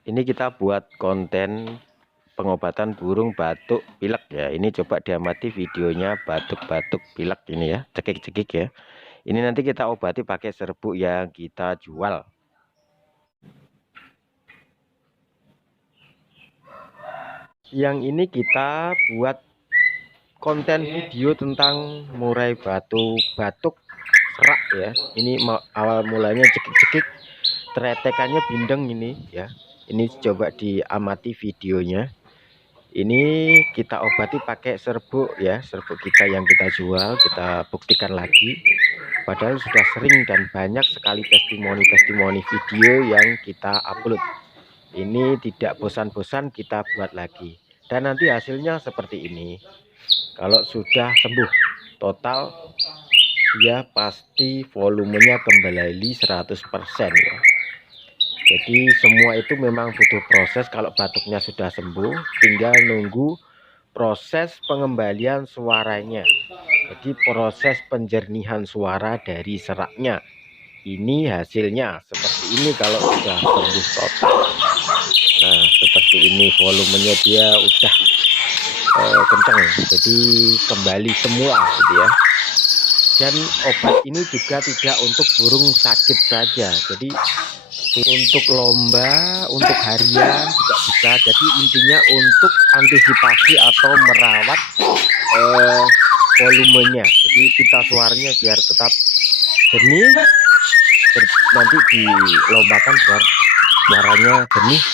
Ini kita buat konten pengobatan burung batuk pilek ya. Ini coba diamati videonya batuk-batuk pilek ini ya, cekik-cekik ya. Ini nanti kita obati pakai serbuk yang kita jual. Yang ini kita buat konten video tentang murai batuk serak ya. Ini awal mulanya cekik-cekik, teretekannya bindeng ini ya. Ini coba diamati videonya. Ini kita obati pakai serbuk ya, serbuk kita yang kita jual, kita buktikan lagi. Padahal sudah sering dan banyak sekali testimoni-testimoni video yang kita upload. Ini tidak bosan-bosan kita buat lagi. Dan nanti hasilnya seperti ini. Kalau sudah sembuh total, dia pasti volumenya kembali 100% ya. Jadi semua itu memang butuh proses. Kalau batuknya sudah sembuh, tinggal nunggu proses pengembalian suaranya. Jadi proses penjernihan suara dari seraknya. Ini hasilnya seperti ini kalau sudah sembuh total. Nah seperti ini, volumenya dia udah kenceng, jadi kembali semua gitu ya. Dan obat ini juga tidak untuk burung sakit saja, jadi untuk lomba, untuk harian juga bisa. Jadi intinya untuk antisipasi atau merawat volumenya, jadi pita suaranya biar tetap jernih, nanti dilombakan biar suaranya jernih.